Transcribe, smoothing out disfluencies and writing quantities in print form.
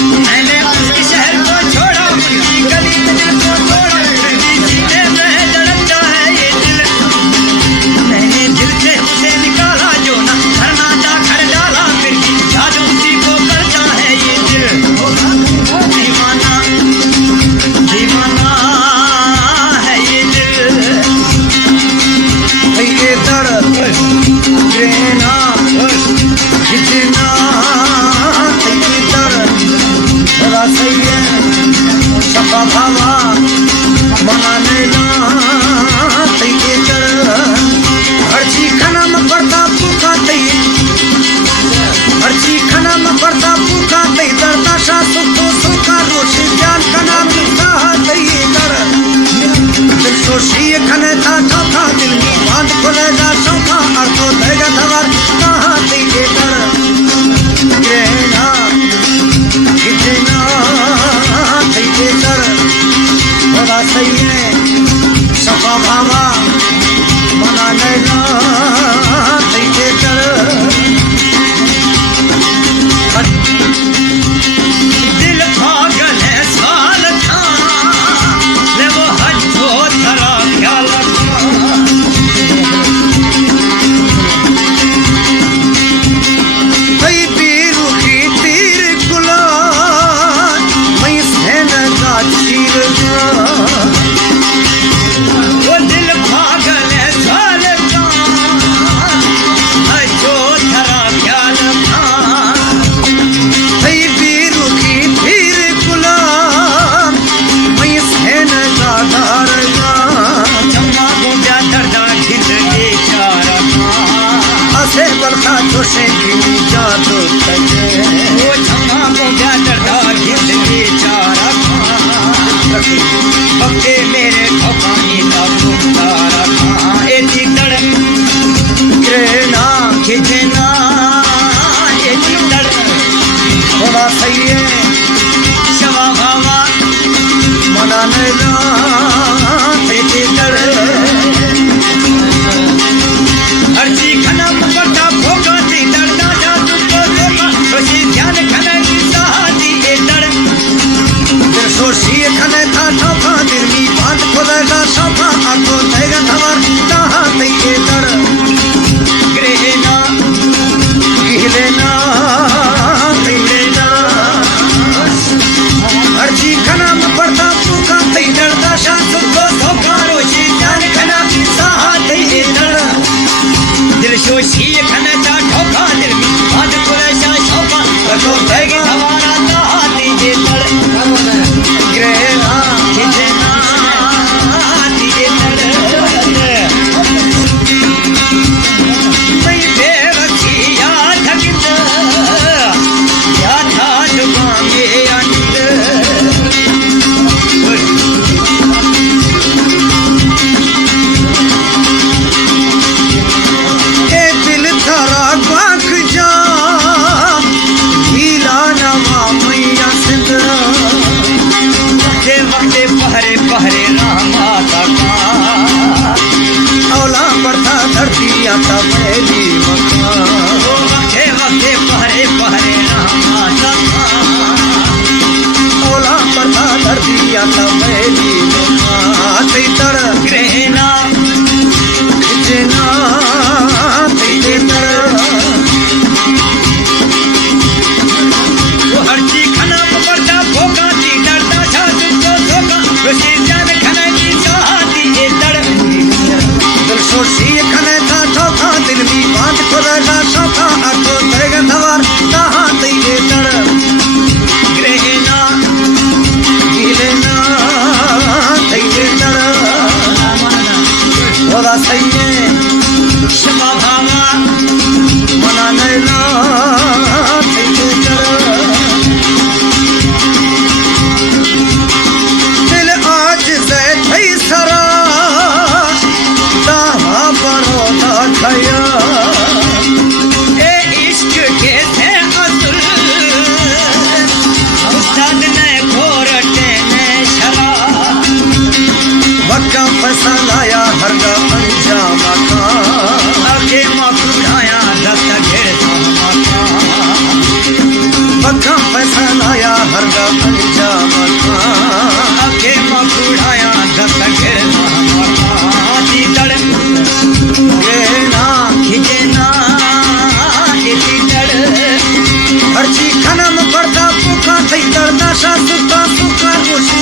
मैंने उसके शहर को छोड़ा, उनकी गली में दिल को तोड़ा, फिर भी सीने में धड़कता है ये दिल। मैंने दिल से उसे निकाला जो ना करना था कर डाला, फिर भी जादू उसी को करता है ये दिल। दीवाना दीवाना है ये दिल। ये दर्द रहना कितना ये दर्द बड़ा सही है सफा भावा मनाने ना ये दर्द हर चीज खाना में पड़ता भूखा तई, हर चीज खाना में पड़ता भूखा तई, दर्द आशा सुख सुखा रोशी ज्ञान का नाम लिखा तई दर्द दिल सोशी खने था चौथा दिल में बांध खुलेगा चौथा और तो देगा धवर कहाँ थी ये दर्द कहना कितना थी ये दर्द बड़ा सही है सफा भावा मना लेना थी ये दर्द। दिल पागल है साल था, ले वो हटो धरा ख्याल रखा। कई पीरू की तीर गुलाब मैं सहन का चीर वो दिल पागल है साल का, हटो धरा ख्याल रखा। कई पीरू की तीर गुलाब मैं सहन का धार चम्मा को क्या दर्दा खिल ये चारा था। असे बलखा जोशे की जादू तजे वो चम्मा को क्या दर्दा खिल ये चारा था। पक्के मेरे ठोकानी का पुकारा था। एती तड़प कहना खिंचना, एती तड़प थोड़ा सही है शवा भावा मना लेना एती तड़प। हर चीज खाना पड़ता भोगा थी, दर्दा जादू को धोखा, सोची ध्यान खाना की सहाती ये तड़प। दिल सोशी खने था चौथा दिल में बांध खुलेगा चौथा और तो देगा धवर कहाँ थी ये दर्द ग्रहना गिलेना गिलेना हर चीज खाना में पड़ता भूखा थी दर्द आशा सुख पखा फैसलाया हरगा पंजाब आगे मकुड़ाया दस घेरा तीतड़ गेना खिजना तीतड़ हरची खनम करता पुखा थई दरदाशा सुखा सुखा रोशी